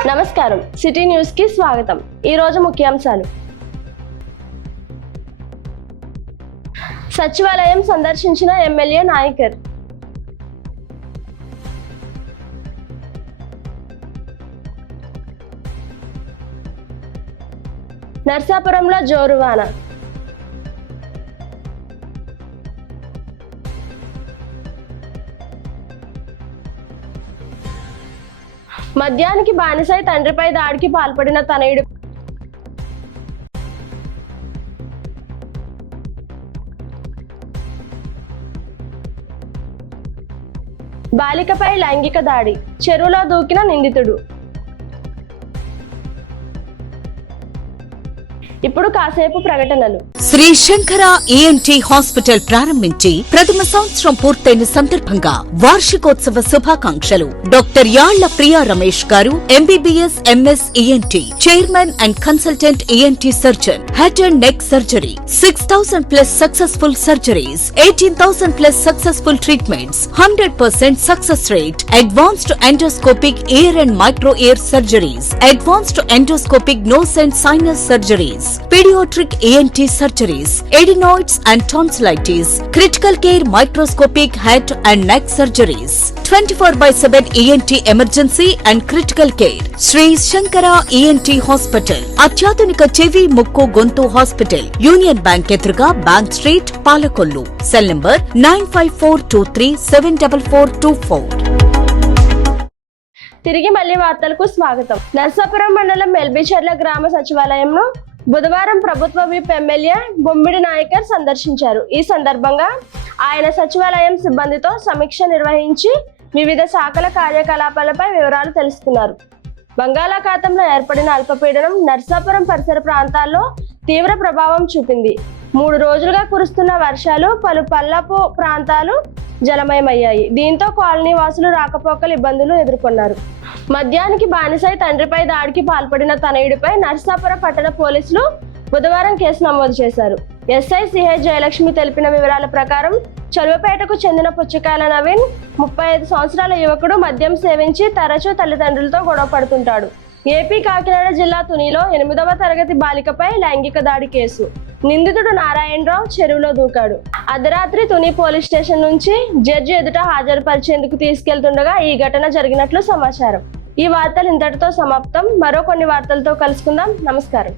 నమస్కారం, city news కి స్వాగతం. ఈ రోజు ముఖ్యాంశాలు. సచివాలయం సందర్శించిన ఎమ్మెల్యే నాయకర్. నర్సాపురంలో జోరువాన. మద్యానికి బానిసై తండ్రిపై దాడికి పాల్పడిన తనయుడు. బాలికపై లైంగిక దాడి, చెరువులో దూకిన నిందితుడు. ఇప్పుడు కాసేపు ప్రకటనలు. శ్రీ శంకర ఈఎన్టీ హాస్పిటల్ ప్రారంభించి ప్రథమ సంవత్సరం పూర్తయిన సందర్భంగా వార్షికోత్సవ శుభాకాంక్షలు. డాక్టర్ యాళ్ల ప్రియా రమేష్ గారు, MBBS MS ENT, chairman and consultant ENT surgeon, head and neck surgery, 6,000+ successful surgeries, 18,000+ successful treatments, 100% success rate, advanced endoscopic ear and micro ear surgeries, advanced endoscopic nose and sinus surgeries, pediatric ENT surgeries, adenoids and tonsillitis, critical care microscopic head and neck surgeries, 24/7 ENT emergency and critical care. Sri Shankara ENT Hospital, అత్యాధునిక చెవి ముక్కు గొంతు hospital, union bank ఎదురుగా bank street, Palakollu. Cell number 9542374424. తిరిగి మళ్లీ వార్తలకు స్వాగతం. నర్సాపురం మండలం ఎల్బిచెర్ల గ్రామ సచివాలయంను బుధవారం ప్రభుత్వ విప్ ఎమ్మెల్యే బొమ్మిడి నాయకర్ సందర్శించారు. ఈ సందర్భంగా ఆయన సచివాలయం సిబ్బందితో సమీక్ష నిర్వహించి వివిధ శాఖల కార్యకలాపాలపై వివరాలు తెలుసుకున్నారు. బంగాళాఖాతంలో ఏర్పడిన అల్పపీడనం నర్సాపురం పరిసర ప్రాంతాల్లో తీవ్ర ప్రభావం చూపింది. 3 రోజులుగా కురుస్తున్న వర్షాలు పలు పల్లపు ప్రాంతాలు జలమయమయ్యాయి. దీంతో కాలనీ వాసులు రాకపోకలు ఇబ్బందులు ఎదుర్కొన్నారు. మద్యానికి బానిసై తండ్రిపై దాడికి పాల్పడిన తనయుడిపై నర్సాపురం పట్టణ పోలీసులు బుధవారం కేసు నమోదు చేశారు. ఎస్ఐ సిహెచ్ జయలక్ష్మి తెలిపిన వివరాల ప్రకారం చలువపేటకు చెందిన పుచ్చకాయల నవీన్ 35 సంవత్సరాల యువకుడు మద్యం సేవించి తరచూ తల్లిదండ్రులతో గొడవ పడుతుంటాడు. ఏపీ కాకినాడ జిల్లా తునిలో 8వ తరగతి బాలికపై లైంగిక దాడి కేసు. నిందితుడు నారాయణరావు చెరువులో దూకాడు. అర్ధరాత్రి తుని పోలీస్ స్టేషన్ నుంచి జడ్జి ఎదుట హాజరుపరిచేందుకు తీసుకెళ్తుండగా ఈ ఘటన జరిగినట్లు సమాచారం. ఈ వార్తలు ఇంతటితో సమాప్తం. మరో కొన్ని వార్తలతో కలుసుకుందాం. నమస్కారం.